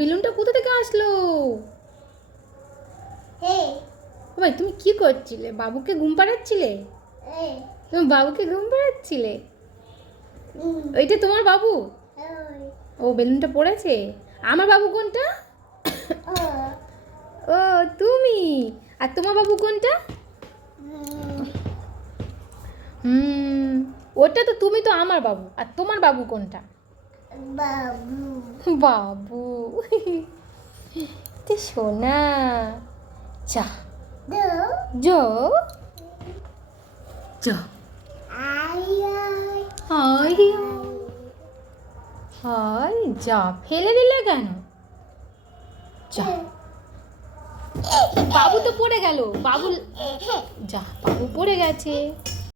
বেলুনটা কোথা থেকে আসলো? ভাই তুমি কি করছিলে? বাবুকে ঘুম পাড়াচ্ছিলে? তুমি বাবুকে ঘুম পাড়াচ্ছিলে? ওইটা তোমার বাবু? ও বেলুনটা পড়েছে। আমার বাবু কোনটা? ও তুমি। আর তোমার বাবু কোনটা? হুম, ওটা তো তুমি, তো আমার বাবু। আর তোমার বাবু কোনটা? বাবু। তে সোনা। যা যা যা। হাই হাই, যা ফেলে দিলে কেন? যা। বাবু তো পড়ে গেল। বাবু, যা বাবু পড়ে গেছে।